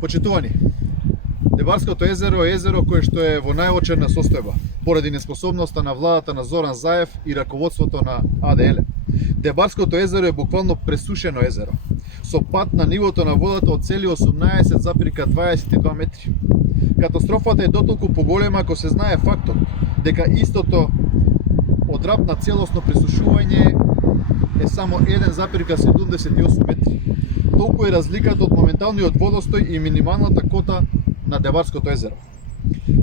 Почитувани, Дебарското езеро е езеро кое што е во најочерна состојба, поради неспособноста на владата на Зоран Заев и раководството на АДЛ. Дебарското езеро е буквално пресушено езеро, со пат на нивото на водата од цели 18,22 метри. Катастрофата е дотолку поголема ако се знае фактот дека истото одрап на целосно пресушување е само 1,78 метри. Толку е разликата од моменталниот водостој и минималната кота на Дебарското езеро.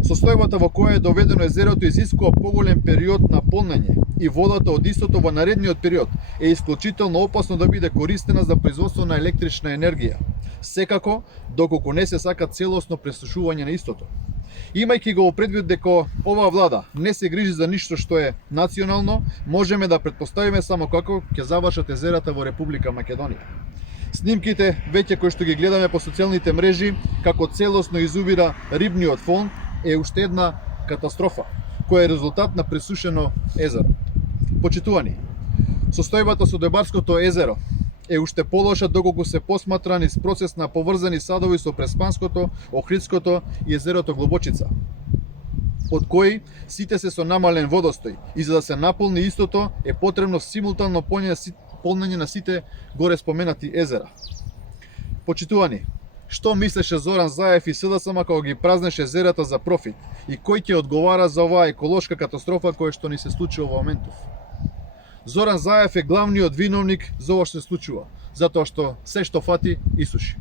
Состојбата во која е доведено езерото изискува поголем период на полнење и водата од истото во наредниот период е исклучително опасно да биде користена за производство на електрична енергија, секако доколку не се сака целосно пресушување на истото. Имајќи го во предвид дека оваа влада не се грижи за ништо што е национално, можеме да претпоставиме само како ќе завршат езерата во Република Македонија. Снимките веќе кои што ги гледаме по социјалните мрежи како целосно изубира рибниот фонд е уште една катастрофа која е резултат на пресушено езеро. Почитувани, состојбата со Дебарското езеро е уште полоша доколку се посматра низ процес на поврзани садови со Преспанското, Охридското и езерото Глобочица, од кои сите се со намален водостој и за да се наполни истото е потребно симултално полнење на сите горе споменати езера. Почитувани, што мислеше Зоран Заев и СДСМ кога ги празнеше езерата за профит и кој ќе одговара за оваа еколошка катастрофа која што ни се случува во моментов? Зоран Заев е главниот виновник за ова што се случува, затоа што се што фати исуши.